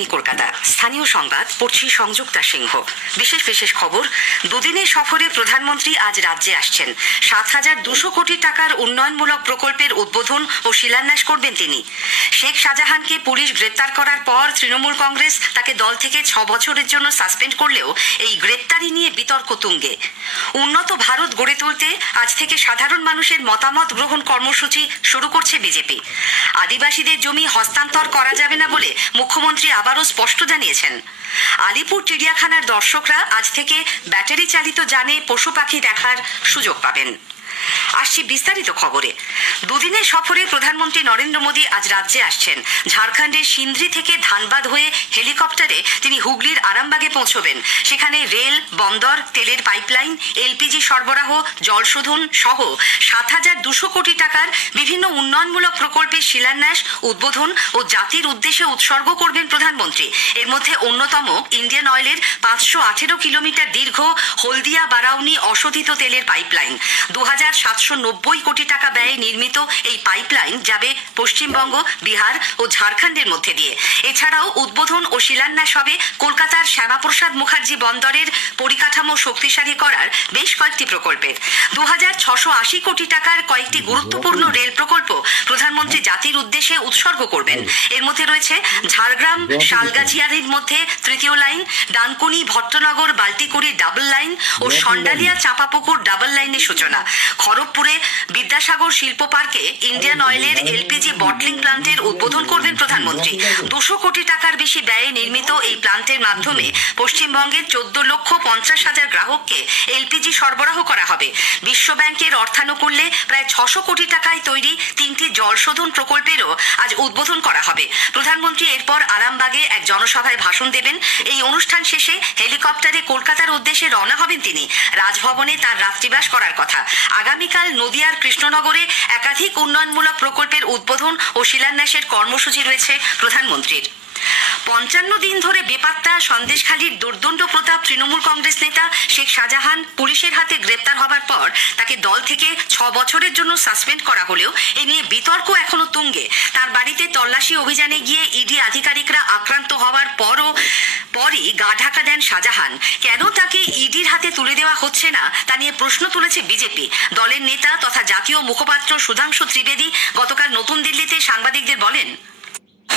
রাজধানী কলকাতা। স্থানীয় সংবাদ, পড়ছি সংযুক্তা সিংহ। বিশেষ বিশেষ খবর, দুদিনের সফরে প্রধানমন্ত্রী আজ রাজ্যে আসছেন। সাত হাজার দুশো কোটি টাকার উন্নয়নমূলক প্রকল্পের উদ্বোধন ও শিলান্যাস করবেন তিনি। শেখ শাহজাহানকে পুলিশ গ্রেপ্তার করার পর তৃণমূল কংগ্রেস তাকে দল থেকে ছ বছরের জন্য সাসপেন্ড করলেও এই গ্রেপ্তারি নিয়ে বিতর্ক তুঙ্গে। উন্নত ভারত গড়ে তুলতে আজ থেকে সাধারণ মানুষের মতামত গ্রহণ কর্মসূচি শুরু করছে বিজেপি। আদিবাসীদের জমি হস্তান্তর করা যাবে না বলে মুখ্যমন্ত্রী আবারও স্পষ্ট জানিয়েছেন। আলিপুর চিড়িয়াখানার দর্শকরা আজ থেকে ব্যাটারি চালিত যানে পশু পাখি দেখার সুযোগ পাবেন। আসছি বিস্তারিত খবরে। দুদিনের সফরে প্রধানমন্ত্রী নরেন্দ্র মোদী আজ রাজ্যে আসছেন। ঝাড়খণ্ডের সিন্ধ্রি থেকে ধানবাদ হয়ে হেলিকপ্টারে তিনি হুগলির আরামবাগে পৌঁছবেন। সেখানে রেল, বন্দর, তেলের পাইপলাইন, এলপিজি সরবরাহ, জল শোধন সহ সাত হাজার দুশো কোটি টাকার বিভিন্ন উন্নয়নমূলক প্রকল্পের শিলান্যাস, উদ্বোধন ও জাতির উদ্দেশ্যে উৎসর্গ করবেন প্রধানমন্ত্রী। এর মধ্যে অন্যতম ইন্ডিয়ান অয়েলের পাঁচশো আঠেরো কিলোমিটার দীর্ঘ হলদিয়া বারাউনি অশোধিত তেলের পাইপলাইন। দু হাজার হাজার সাতশো নব্বই কোটি টাকা ব্যয়ে নির্মিত এই পাইপলাইন যাবে পশ্চিমবঙ্গ বিহার ও ঝাড়খণ্ডের মধ্যে দিয়ে। এছাড়াও উদ্বোধন ও শিলান্যাস হবে কলকাতার শ্যামাপ্রসাদ মুখার্জি বন্দরের পরিকাঠামো শক্তিশালী করার বেশ কয়েকটি প্রকল্পের। দু হাজার ছশো আশি কোটি টাকার কয়েকটি গুরুত্বপূর্ণ রেল প্রকল্প প্রধানমন্ত্রী জাতির উদ্দেশ্যে উৎসর্গ করবেন। এর মধ্যে রয়েছে ঝাড়গ্রাম শালগাছিয়ারির মধ্যে তৃতীয় line Dankuni Bhattanagar Baltikuri double line ও সন্ডালিয়া চাঁপাপুকুর ডাবল লাইনের সূচনা। খড়গপুরে বিদ্যাসাগর শিল্প পার্কে ইন্ডিয়ান অয়েলের এলপিজি বটলিং প্লান্টের উদ্বোধন করবেন প্রধানমন্ত্রী। দুশো কোটি টাকার বেশি ব্যয়ে নির্মিত এই প্লান্টের মাধ্যমে পশ্চিমবঙ্গের চোদ্দ লক্ষ পঞ্চাশ হাজার গ্রাহককে এলপিজি সরবরাহ করা হবে। বিশ্ব ব্যাংকের অর্থানুকূল্যে প্রায় ছশো কোটি টাকায় তৈরি তিনটি জলশোধন প্রকল্পেরও আজ উদ্বোধন করা হবে। প্রধানমন্ত্রী এরপর আরামবাগে এক জনসভায় ভাষণ দেবেন। এই অনুষ্ঠান শেষে হেলিকপ্টারে কলকাতার উদ্দেশ্যে রওনা হবেন তিনি। রাজভবনে তার রাত্রিবাস করার কথা। আগামীকাল নদিয়ার কৃষ্ণনগরে একাধিক উন্নয়নমূলক প্রকল্পের উদ্বোধন ও শিলান্যাসের কর্মসূচি রয়েছে প্রধানমন্ত্রীর। পঞ্চান্ন দিন ধরে বেপাত্তা সন্দেশখালীর দুর্দণ্ড প্রতাপ তৃণমূল কংগ্রেস নেতা শেখ শাহজাহান পুলিশের হাতে গ্রেপ্তার হবার পর তাকে দল থেকে ছ বছরের জন্য সাসপেন্ড করা হলেও এ নিয়ে বিতর্ক এখনও তুঙ্গে। তার বাড়িতে তল্লাশি অভিযানে গিয়ে ইডি আধিকারিকরা আক্রান্ত হওয়ার পরও, পরই গা ঢাকা দেন শাহজাহান। কেন তাকে ইডির হাতে তুলে দেওয়া হচ্ছে না, তা নিয়ে প্রশ্ন তুলেছে বিজেপি। দলের নেতা তথা জাতীয় মুখপাত্র সুধাংশু ত্রিবেদী গতকাল নতুন দিল্লিতে সাংবাদিকদের বলেন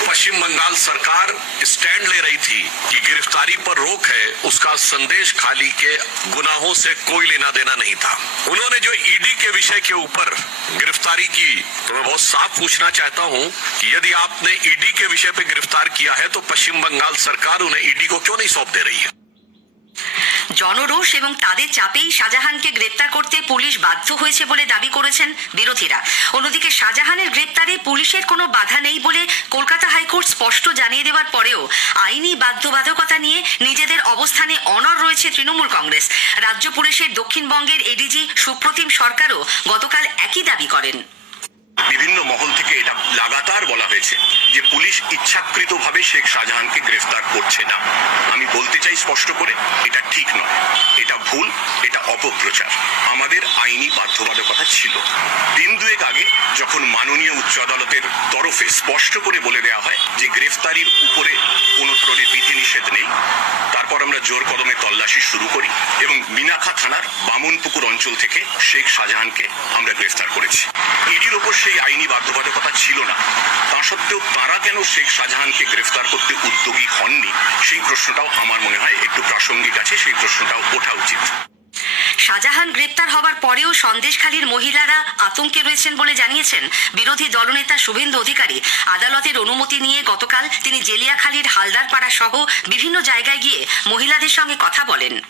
पश्चिम बंगाल सरकार स्टैंड ले रही थी कि गिरफ्तारी पर रोक है, उसका संदेश खाली के गुनाहों से कोई लेना देना नहीं था। उन्होंने जो ईडी के विषय के ऊपर गिरफ्तारी की तो मैं बहुत साफ़ पूछना चाहता हूँ कि यदि आपने ईडी के विषय पर गिरफ़्तार किया है तो पश्चिम बंगाल सरकार उन्हें ईडी को क्यों नहीं सौंप दे रही है? জনরোষ এবং তাদের চাপেই শাহজাহানকে গ্রেপ্তার করতে পুলিশ বাধ্য হয়েছে বলে দাবি করেছেন বিরোধীরা। অন্যদিকে শাহজাহানের গ্রেপ্তারে পুলিশের কোনো বাধা নেই বলে কলকাতা হাইকোর্ট স্পষ্ট জানিয়ে দেওয়ার পরেও আইনি বাধ্যবাধকতা নিয়ে নিজেদের অবস্থানে অনর রয়েছে তৃণমূল কংগ্রেস। রাজ্য পুলিশের দক্ষিণবঙ্গের এডিজি সুপ্রতিম সরকারও গতকাল একই দাবি করেন। বিভিন্ন মহল থেকে এটা লাগাতার বলা হয়েছে যে পুলিশ ইচ্ছাকৃতভাবে শেখ শাহজাহানকে গ্রেফতার করছে না। আমি বলতে চাই স্পষ্ট করে, এটা ঠিক নয়। এটা ভুল, এটা অপপ্রচার। আমাদের আইনি বাধ্যবাধকতা ছিল। দিন দুয়েক আগে যখন মাননীয় উচ্চ আদালতের তরফে স্পষ্ট করে বলে দেওয়া হয় যে গ্রেফতারির উপরে কোনো ধরনের বিধিনিষেধ নেই, তারপর আমরা জোর কদমে তল্লাশি শুরু করি এবং মিনাখা থানার বামনপুকুর অঞ্চল থেকে শেখ শাহজাহানকে আমরা গ্রেফতার করেছি। ইডির ওপর সেই আইনি বাধ্যবাধকতা ছিল না। তা সত্ত্বেও তারা কেন শেখ শাহজাহানকে গ্রেফতার করতে উদ্যোগী হননি, সেই প্রশ্নটাও আমার মনে হয় একটু প্রাসঙ্গিক আছে, সেই প্রশ্নটাও ওঠা উচিত। শাহজাহান গ্রেপ্তার হবার পরেও সন্দেশখালীর মহিলারা আতঙ্কে রয়েছেন বলে জানিয়েছেন বিরোধী দলনেতা শুভেন্দু অধিকারী। আদালতের অনুমতি নিয়ে গতকাল তিনি জেলিয়াখালীর হালদারপাড়া সহ বিভিন্ন জায়গায় গিয়ে মহিলাদের সঙ্গে কথা বলেন।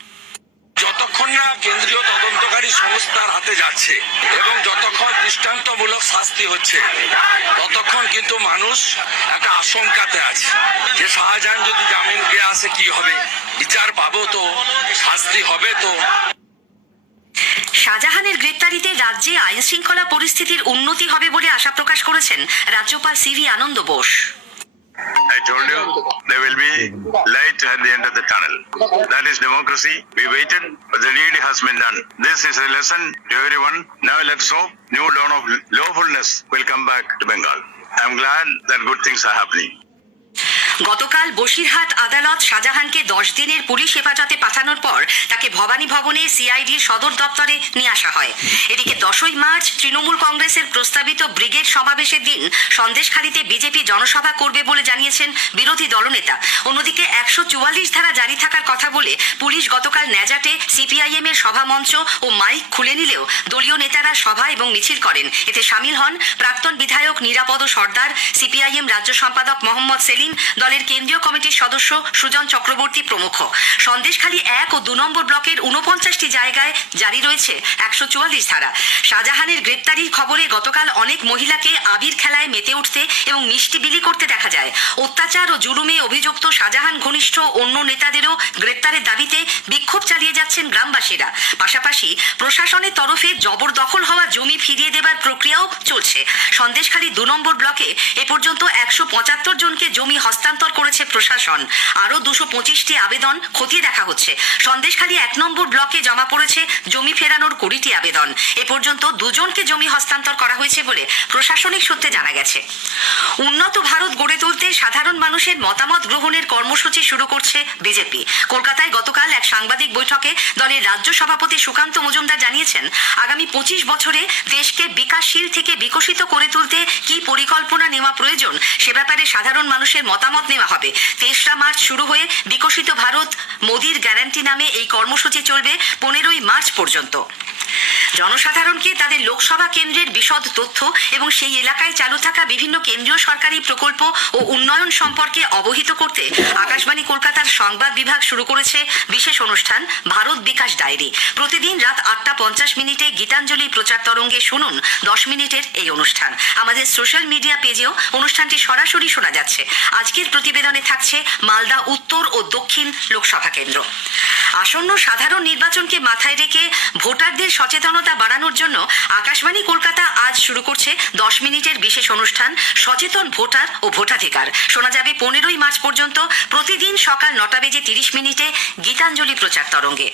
যতক্ষণ না কেন্দ্রীয় তদন্তকারী সংস্থার হাতে যাচ্ছে এবং যতক্ষণ দৃষ্টান্তমূলক শাস্তি হচ্ছে, ততক্ষণ কিন্তু মানুষ একটা আশঙ্কাতে আছে যে শাহজাহান যদি জামিন পেয়ে আসে কি হবে? বিচার পাবো তো? শাস্তি হবে তো? শাহজাহানের গ্রেপ্তারিতে রাজ্যে আইন শৃঙ্খলা পরিস্থিতির উন্নতি হবে বলে আশা প্রকাশ করেছেন রাজ্যপাল CV Ananda Bose I told you there will be light at the end of the tunnel. That is democracy. We waited, but the deed has been done. This is a lesson to everyone. Now let's hope new dawn of lawfulness will come back to Bengal. I'm glad that good things are happening. গতকাল বসিরহাট আদালত শাহজাহানকে দশ দিনের police হেফাজতে পাঠানোর পর তাকে ভবানী ভবনে সিআইডির সদর দপ্তরে নিয়ে আসা হয়। এদিকে দশই মার্চ তৃণমূল কংগ্রেসের প্রস্তাবিত ব্রিগেড সমাবেশের দিন সন্দেশখালীতে বিজেপি জনসভা করবে বলে জানিয়েছেন বিরোধী দলনেতা। অন্যদিকে একশো চুয়াল্লিশ ধারা জারি থাকার কথা বলে পুলিশ গতকাল ন্যাজাটে সিপিআইএম এর সভা মঞ্চ ও মাইক খুলে নিলেও দলীয় নেতারা সভা এবং মিছিল করেন। এতে সামিল হন প্রাক্তন বিধায়ক নিরাপদ সর্দার, সিপিআইএম রাজ্য সম্পাদক মোহাম্মদ সেলিম দলের কেন্দ্রীয় কমিটির সদস্য সুজন চক্রবর্তী প্রমুখ। সন্দেশখালী এক ও দু নম্বর ব্লকের উনপঞ্চাশটি জায়গায় জারি রয়েছে একশো চুয়াল্লিশ ধারা। শাহজাহানের গ্রেপ্তারির খবরে গতকাল অনেক মহিলাকে আবির খেলায় মেতে উঠতে এবং মিষ্টি বিলি করতে দেখা যায়। অত্যাচার ও জুলুমে অভিযুক্ত শাহজাহান ঘনিষ্ঠ অন্য নেতাদেরও গ্রেপ্তারের দাবিতে বিক্ষোভ চালিয়ে যাচ্ছেন গ্রামবাসীরা। পাশাপাশি প্রশাসনের তরফে জবরদখল হওয়া জমি ফিরিয়ে দেবার প্রক্রিয়াও চলছে। সন্দেশখালী দু নম্বর ব্লকে এ পর্যন্ত একশো পঁচাত্তর জনকে জমি হস্তান্তর করেছে প্রশাসন। আরও দুশো পঁচিশটি আবেদন খতিয়ে দেখা হচ্ছে। সন্দেশখালী এক নম্বর ব্লকে জমা পড়েছে জমি ফেরানোর কুড়িটি আবেদন। এ পর্যন্ত দুজনকে জমি হস্তান্তর করা হয়েছে বলে প্রশাসনিক সূত্রে জানা গেছে। উন্নত ভারত গড়ে তুলতে সাধারণ মানুষের মতামত গ্রহণের কর্মসূচি শুরু করছে বিজেপি। কলকাতায় গতকাল এক সাংবাদিক বৈঠকে দলের রাজ্য সভাপতি সুকান্ত মজুমদার জানিয়েছেন, আগামী পঁচিশ বছরে দেশকে বিকাশশীল থেকে বিকশিত করে তুলতে কি পরিকল্পনা নেওয়া প্রয়োজন সে ব্যাপারে সাধারণ মানুষের মতামত নেওয়া হবে। তেসরা মার্চ শুরু হয়ে বিকশিত ভারত মোদির গ্যারান্টি নামে এই কর্মসূচি চলবে পনেরোই মার্চ পর্যন্ত। জনসাধারণকে তাদের লোকসভা কেন্দ্রের বিশদ তথ্য এবং সেই এলাকায় চালু থাকা বিভিন্ন কেন্দ্রীয় সরকারি প্রকল্প ও উন্নয়ন সম্পর্কে অবহিত করতে আকাশবাণী কলকাতার সংবাদ বিভাগ শুরু করেছে বিশেষ অনুষ্ঠান ভারত বিকাশ ডায়েরি। প্রতিদিন রাত আটটা পঞ্চাশ মিনিটে গীতাঞ্জলি প্রচার তরঙ্গে শুনুন, দশ মিনিটের এই অনুষ্ঠান। আমাদের সোশ্যাল মিডিয়া পেজেও অনুষ্ঠানটি সরাসরি শোনা যাচ্ছে। আজকের প্রতিবেদনে থাকছে মালদা উত্তর ও দক্ষিণ লোকসভা কেন্দ্র। আসন্ন সাধারণ নির্বাচনকে মাথায় রেখে ভোটারদের সচেতনতা বাড়ানোর জন্য আকাশবাণী কলকাতা আজ শুরু করছে দশ মিনিটের বিশেষ অনুষ্ঠান, সচেতন ভোটার ও ভোটাধিকার। শোনা যাবে পনেরোই মার্চ পর্যন্ত প্রতিদিন সকাল নটা বেজে তিরিশ মিনিটে গীতাঞ্জলি প্রচার তরঙ্গে।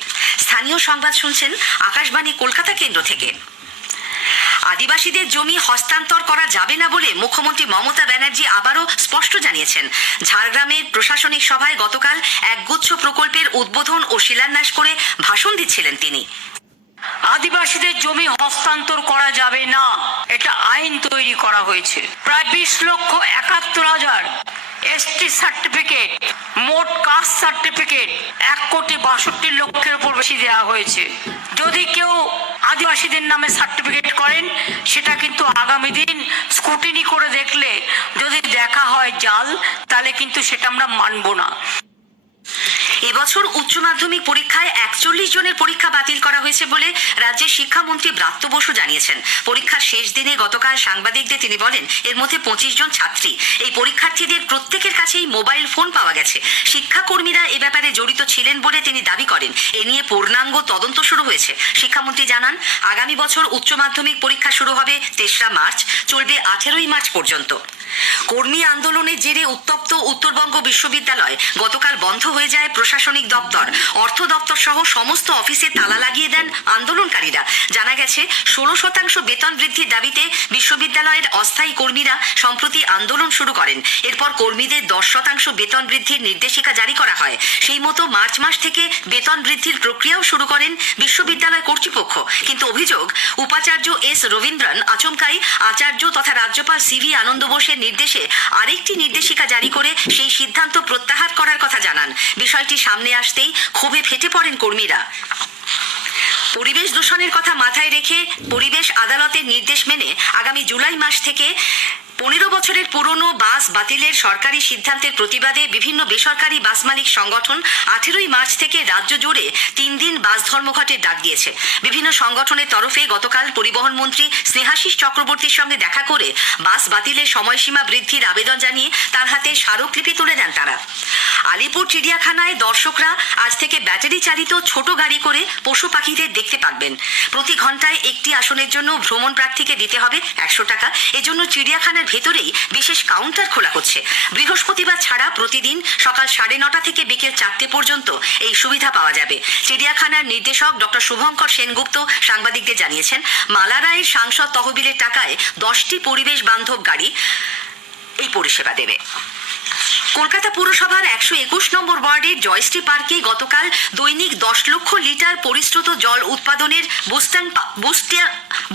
স্থানীয় সংবাদ শুনছেন আকাশবাণী কলকাতা কেন্দ্র থেকে। আদিবাসীদের জমি হস্তান্তর করা যাবে না বলে মুখ্যমন্ত্রী মমতা ব্যানার্জি আবারও স্পষ্ট জানিয়েছেন। ঝাড়গ্রামের প্রশাসনিক সভায় গতকাল একগুচ্ছ প্রকল্পের উদ্বোধন ও শিলান্যাস করে ভাষণ দিচ্ছিলেন তিনি। আদিবাসীদের জমি হস্তান্তর করা যাবে না। এটা আইন তৈরি করা হয়েছে। প্রায় বিশ লক্ষ একাত্তর হাজার এসটি সার্টিফিকেট, মোট কাস্ট সার্টিফিকেট এক কোটি বাষট্টি লক্ষের উপর বেশি দেওয়া হয়েছে। যদি কেউ আদিবাসীদের নামে সার্টিফিকেট করেন, সেটা কিন্তু আগামী দিন স্কুটিনি করে দেখলে যদি দেখা হয় জাল, তাহলে কিন্তু সেটা আমরা মানব না। এবছর উচ্চ মাধ্যমিক পরীক্ষায় একচল্লিশ জনের পরীক্ষা বাতিল করা হয়েছে বলে রাজ্যের শিক্ষামন্ত্রী ব্রাত্য বসু জানিয়েছেন। পরীক্ষার শেষ দিনে গতকাল সাংবাদিকদের তিনি বলেন, এর মধ্যে পঁচিশ জন ছাত্রী। এই পরীক্ষার্থীদের প্রত্যেকের কাছেই মোবাইল ফোন পাওয়া গেছে। শিক্ষাকর্মীরা এ ব্যাপারে জড়িত ছিলেন বলে তিনি দাবি করেন। এ নিয়ে পূর্ণাঙ্গ তদন্ত শুরু হয়েছে। শিক্ষামন্ত্রী জানান, আগামী বছর উচ্চ মাধ্যমিক পরীক্ষা শুরু হবে তেসরা মার্চ, চলবে আঠেরোই মার্চ পর্যন্ত। কর্মী আন্দোলনের জেরে উত্তপ্ত উত্তরবঙ্গ বিশ্ববিদ্যালয় গতকাল বন্ধ হয়ে যায় প্রশাসনিক দপ্তর। অর্থ দপ্তর সহ সমস্ত অফিসে তালা লাগিয়ে দেন আন্দোলনকারীরা। জানা গেছে, ষোলো শতাংশ বেতন বৃদ্ধির দাবিতে বিশ্ববিদ্যালয়ের অস্থায়ী কর্মীরা সম্প্রতি আন্দোলন শুরু করেন। এরপর কর্মীদের দশ শতাংশ বেতন বৃদ্ধির নির্দেশিকা জারি করা হয়। সেই মতো মার্চ মাস থেকে বেতন বৃদ্ধির প্রক্রিয়াও শুরু করেন বিশ্ববিদ্যালয় কর্তৃপক্ষ। কিন্তু অভিযোগ, উপাচার্য এস রবীন্দ্রন আচমকাই আচার্য তথা রাজ্যপাল সিভি আনন্দ বোসের নির্দেশে আরেকটি নির্দেশিকা জারি করে সেই সিদ্ধান্ত প্রত্যাহার করার কথা জানান। বিষয়টি সামনে আসতেই ক্ষোভে ফেটে পড়েন কর্মীরা। পরিবেশ দূষণের কথা মাথায় রেখে পরিবেশ আদালতের নির্দেশ মেনে আগামী জুলাই মাস থেকে পনেরো বছরের পুরনো বাস বাতিলের সরকারি সিদ্ধান্তের প্রতিবাদে বিভিন্ন বেসরকারি বাস মালিক সংগঠন আঠেরোই মার্চ থেকে রাজ্য জুড়ে তিন দিন বাস ধর্মঘটের ডাক দিয়েছে। বিভিন্ন সংগঠনের তরফে গতকাল পরিবহন মন্ত্রী স্নেহাশিস চক্রবর্তীর সঙ্গে দেখা করে বাস বাতিলের সময়সীমা বৃদ্ধির আবেদন জানিয়ে তার হাতে স্মারকলিপি তুলে দেন তারা। আলিপুর চিড়িয়াখানায় দর্শকরা আজ থেকে ব্যাটারি চালিত ছোট গাড়ি করে পশু পাখিদের দেখতে পারবেন। প্রতি ঘন্টায় একটি আসনের জন্য ভ্রমণ প্রার্থীকে দিতে হবে একশো টাকা। এজন্য চিড়িয়াখানার ভেতরেই বিশেষ কাউন্টার খোলা হচ্ছে। বৃহস্পতিবার ছাড়া প্রতিদিন সকাল সাড়ে নটা থেকে বিকেল চারটে পর্যন্ত এই সুবিধা পাওয়া যাবে। চিড়িয়াখানার নির্দেশক ডক্টর শুভঙ্কর সেনগুপ্ত সাংবাদিকদের জানিয়েছেন মালারায়ের সাংসদ তহবিলের টাকায় দশটি পরিবেশ বান্ধব গাড়ি এই পরিষেবা দেবে। কলকাতা পুরসভার একশো একুশ নম্বর ওয়ার্ডের জয়শ্রী পার্কে গতকাল দৈনিক দশ লক্ষ লিটার পরিশ্রুত জল উৎপাদনের বুস্টার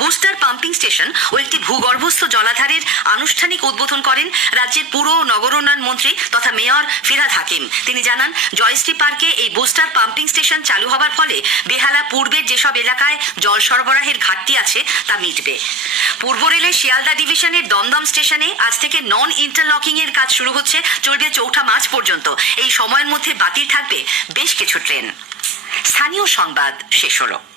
বুস্টার পাম্পিং স্টেশন ও একটি ভূগর্ভস্থ জলাধারের আনুষ্ঠানিক উদ্বোধন করেন রাজ্যের পুর নগরোন্নয়ন মন্ত্রী তথা মেয়র ফিরাদ হাকিম। তিনি জানান, জয়শ্রী পার্কে এই বুস্টার পাম্পিং স্টেশন চালু হবার ফলে বেহালা পূর্বের যেসব এলাকায় জল সরবরাহের ঘাটতি আছে তা মিটবে। পূর্ব রেলের শিয়ালদা ডিভিশনের দমদম স্টেশনে আজ থেকে নন ইন্টারলকিং এর কাজ শুরু হচ্ছে। চলবে চৌঠা মার্চ পর্যন্ত এই সময়ের মধ্যে বাতিল থাকবে বেশ কিছু ট্রেন। স্থানীয় সংবাদ শেষ হলো।